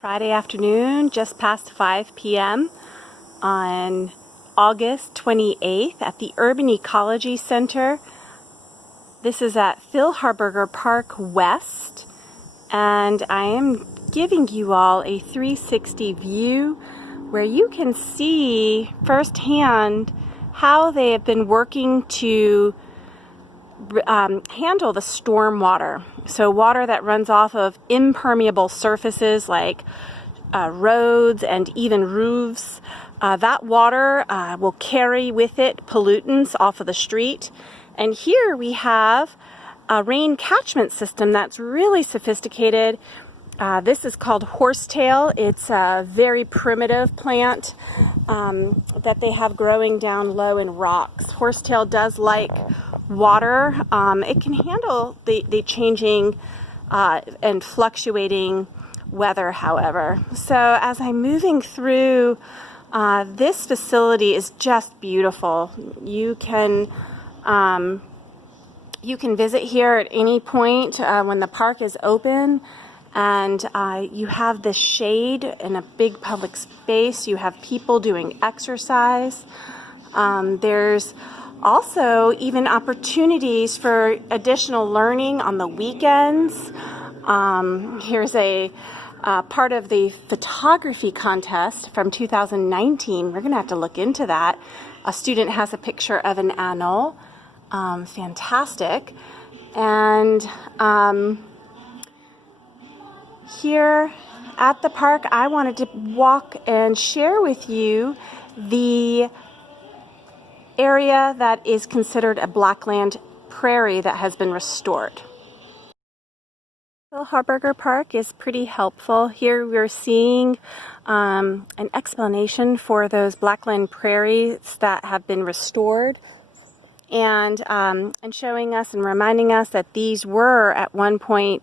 Friday afternoon, just past 5 p.m. on August 28th at the Urban Ecology Center. This is at Hardberger Park West, and I am giving you all a 360 view where you can see firsthand how they have been working to handle the storm water. So water that runs off of impermeable surfaces like roads and even roofs. That water will carry with it pollutants off of the street. And here we have a rain catchment system that's really sophisticated. This is called horsetail. It's a very primitive plant that they have growing down low in rocks. Horsetail does like water. It can handle the changing and fluctuating weather, however. So as I'm moving through, this facility is just beautiful. You can visit here at any point when the park is open. And you have this shade in a big public space. You have people doing exercise. There's also even opportunities for additional learning on the weekends. Here's a part of the photography contest from 2019. We're going to have to look into that. A student has a picture of an owl. Fantastic. And here at the park, I wanted to walk and share with you the area that is considered a Blackland Prairie that has been restored. Hardberger Park is pretty helpful. Here we're seeing an explanation for those Blackland Prairies that have been restored, and showing us and reminding us that these were at one point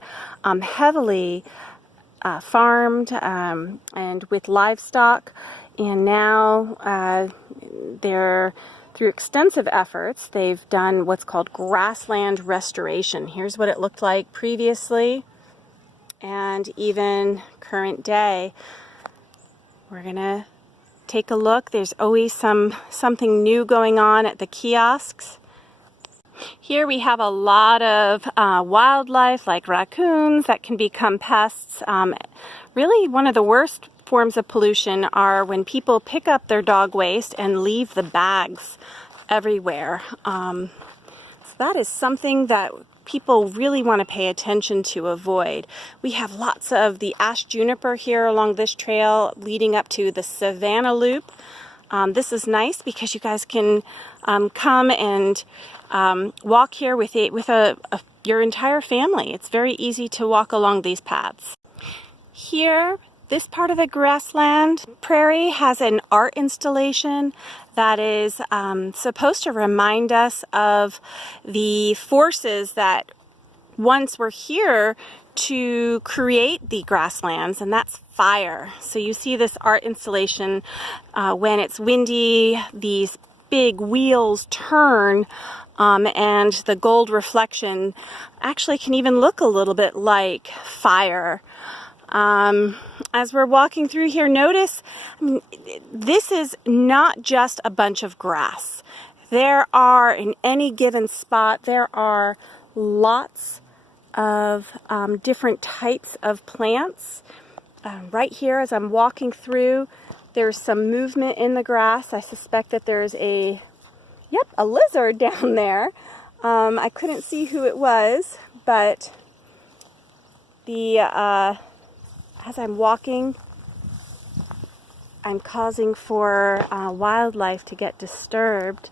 heavily farmed and with livestock, and now through extensive efforts, they've done what's called grassland restoration. Here's what it looked like previously and even current day. We're gonna take a look. There's always something new going on at the kiosks. Here we have a lot of wildlife like raccoons that can become pests. Really, one of the worst forms of pollution are when people pick up their dog waste and leave the bags everywhere. So that is something that people really want to pay attention to avoid. We have lots of the ash juniper here along this trail leading up to the Savannah Loop. This is nice because you guys can come and walk here with your entire family. It's very easy to walk along these paths. Here, this part of the grassland prairie has an art installation that is supposed to remind us of the forces that once were here to create the grasslands, and that's fire. So you see this art installation when it's windy, these big wheels turn, and the gold reflection actually can even look a little bit like fire. As we're walking through here, notice, this is not just a bunch of grass. There are, in any given spot, there are lots of different types of plants. Right here, as I'm walking through, there's some movement in the grass. I suspect that there's a lizard down there. I couldn't see who it was, but as I'm walking, I'm causing for wildlife to get disturbed.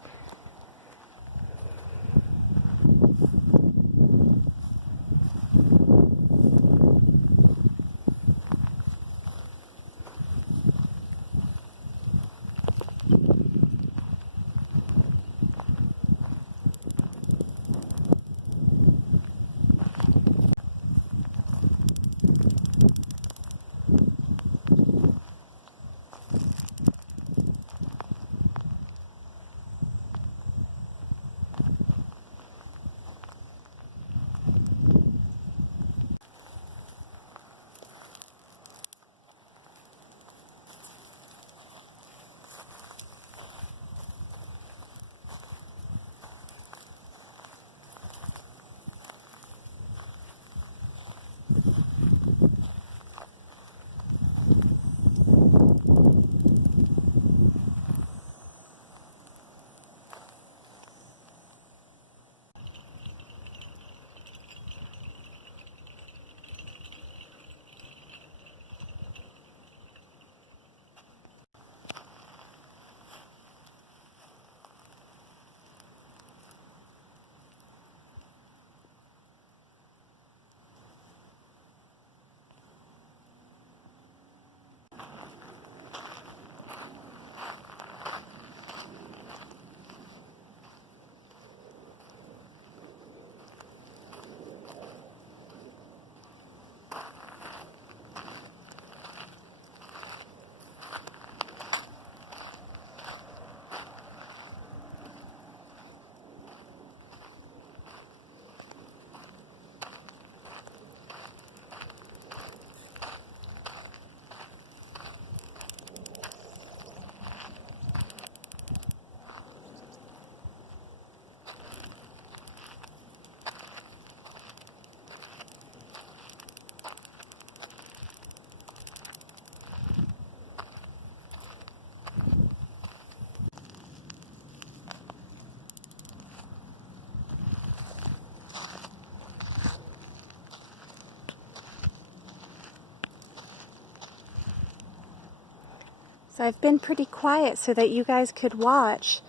So I've been pretty quiet so that you guys could watch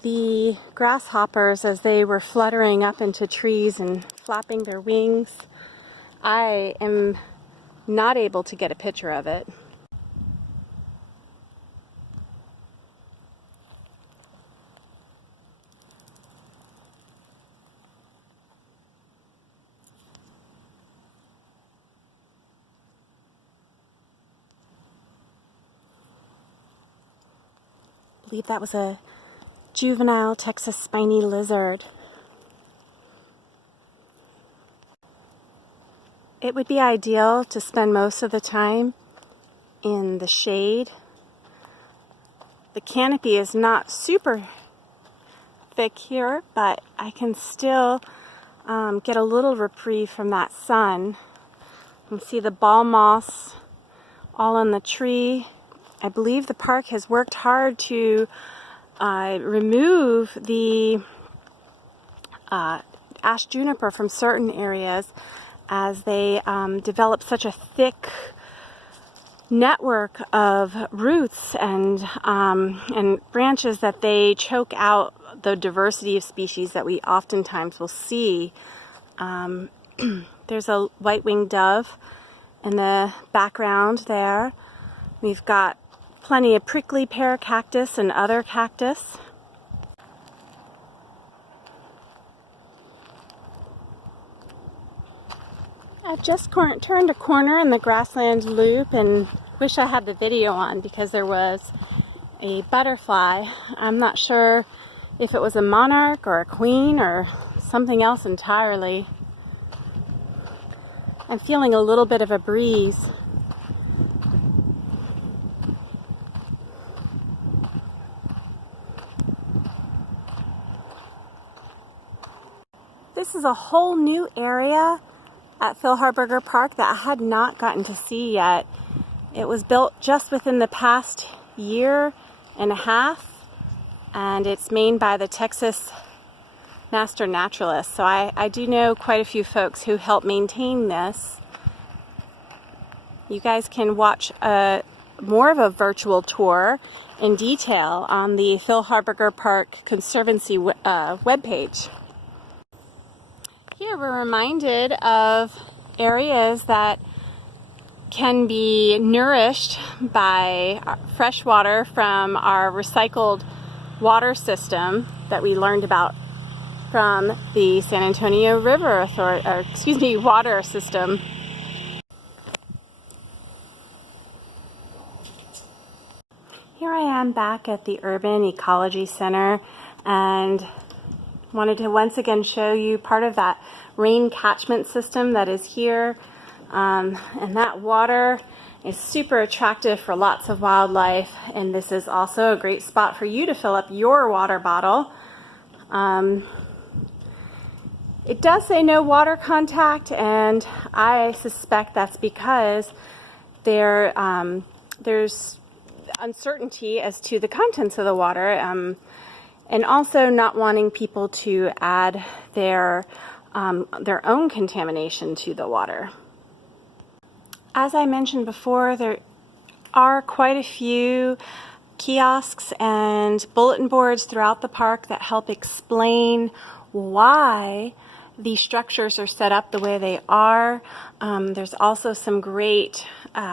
the grasshoppers as they were fluttering up into trees and flapping their wings. I am not able to get a picture of it. I believe that was a juvenile Texas spiny lizard. It would be ideal to spend most of the time in the shade. The canopy is not super thick here, but I can still get a little reprieve from that sun. You can see the ball moss all on the tree. I believe the park has worked hard to remove the ash juniper from certain areas as they develop such a thick network of roots and branches that they choke out the diversity of species that we oftentimes will see. There's a white-winged dove in the background there. We've got plenty of prickly pear cactus and other cactus. I've just turned a corner in the grassland loop and wish I had the video on because there was a butterfly. I'm not sure if it was a monarch or a queen or something else entirely. I'm feeling a little bit of a breeze. This is a whole new area at Hardberger Park that I had not gotten to see yet. It was built just within the past year and a half, and it's maintained by the Texas Master Naturalist. So I do know quite a few folks who help maintain this. You guys can watch more of a virtual tour in detail on the Hardberger Park Conservancy webpage. Here we're reminded of areas that can be nourished by fresh water from our recycled water system that we learned about from the San Antonio River water system. Here I am back at the Urban Ecology Center and wanted to once again show you part of that rain catchment system that is here. And that water is super attractive for lots of wildlife, and this is also a great spot for you to fill up your water bottle. It does say no water contact, and I suspect that's because there's uncertainty as to the contents of the water, and also not wanting people to add their own contamination to the water. As I mentioned before, there are quite a few kiosks and bulletin boards throughout the park that help explain why these structures are set up the way they are. There's also some great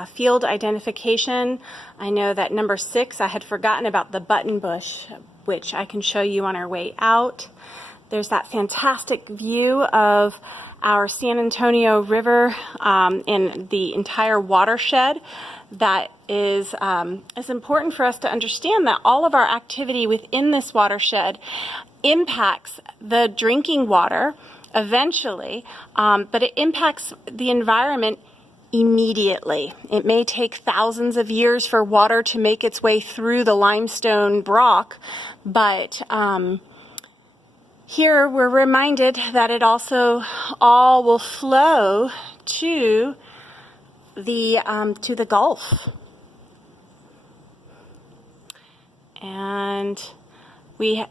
field identification. I know that number 6, I had forgotten about the button bush, which I can show you on our way out. There's that fantastic view of our San Antonio River and the entire watershed. That is important for us to understand that all of our activity within this watershed impacts the drinking water eventually, but it impacts the environment immediately. It may take thousands of years for water to make its way through the limestone rock, but here we're reminded that it also all will flow to the Gulf. And we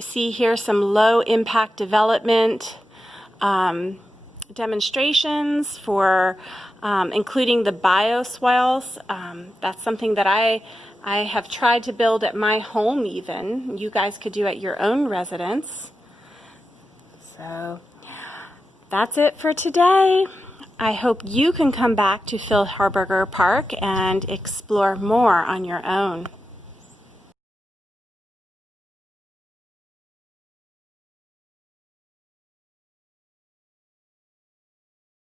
see here some low impact development demonstrations for including the bioswales. That's something that I I have tried to build at my home even. You guys could do at your own residence. So that's it for today. I hope you can come back to Phil Hardberger Park and explore more on your own.